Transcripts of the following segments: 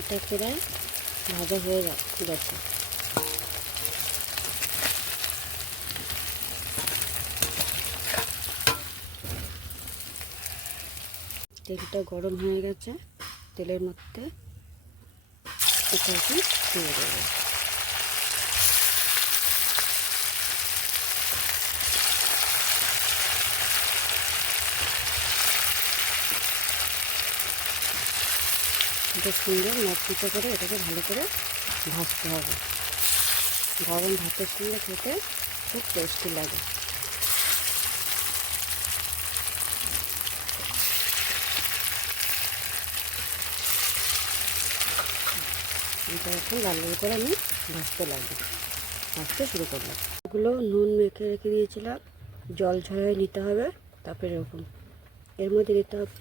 এটা প্রায় ভাজা হয়ে গেছে। তেলটা গরম হয়ে গেছে, তেলের মধ্যে এটাকে দিয়ে দেবো। এটা সুন্দর মচমচে করে এটাকে ভালো করে ভাজতে হবে। গরম ভাতের সঙ্গে খেতে খুব টেস্টি লাগে। এটা এখন লাল লাল করে আমি ভাজতে শুরু করলাম। এগুলো নুন মেখে রেখে দিয়েছিলাম, জল ঝরিয়ে নিতে হবে। তারপরে এরকম এর মধ্যে দিতে হবে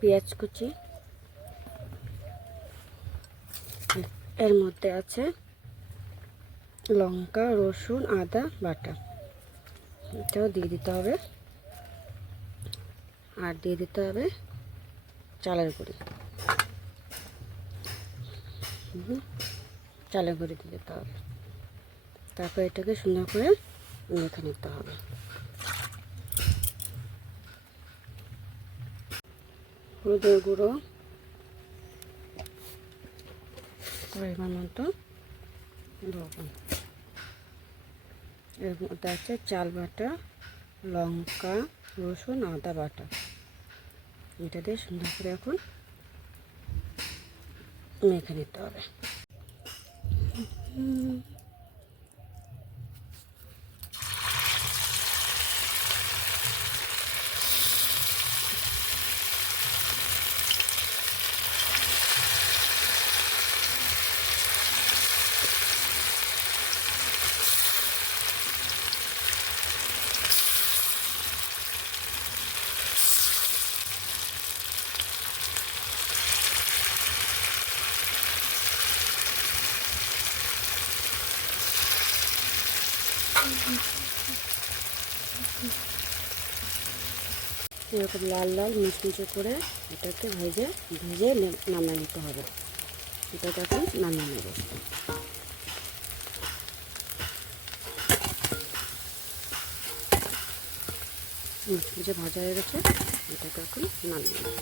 পেঁয়াজ কুচি, এর মধ্যে আছে লঙ্কা, রসুন, আদা বাটা, এটাও দিয়ে দিতে হবে। আর দিয়ে দিতে হবে চালের গুঁড়ি, চালের গুঁড়ি দিয়ে দিতে হবে। তারপর এটাকে সুন্দর করে মেখে নিতে হবে। হলুদের গুঁড়ো পরিমাণ মতো লবণ, এর মধ্যে আছে চাল বাটা, লঙ্কা, রসুন, আদা বাটা। এটা দিয়ে সুন্দর করে এখন মেখে নিতে হবে। এরকম লাল লাল মুচমুচে করে এটাকে ভেজে নামিয়ে নিতে হবে। এটাকে এখন নামিয়ে নেব। মুচমুচে ভাজা হয়ে গেছে, এটাকে এখন নামিয়ে নেব।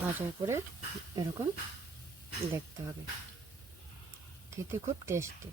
ভাজার পরে এরকম দেখতে হবে, খেতে খুব টেস্টি।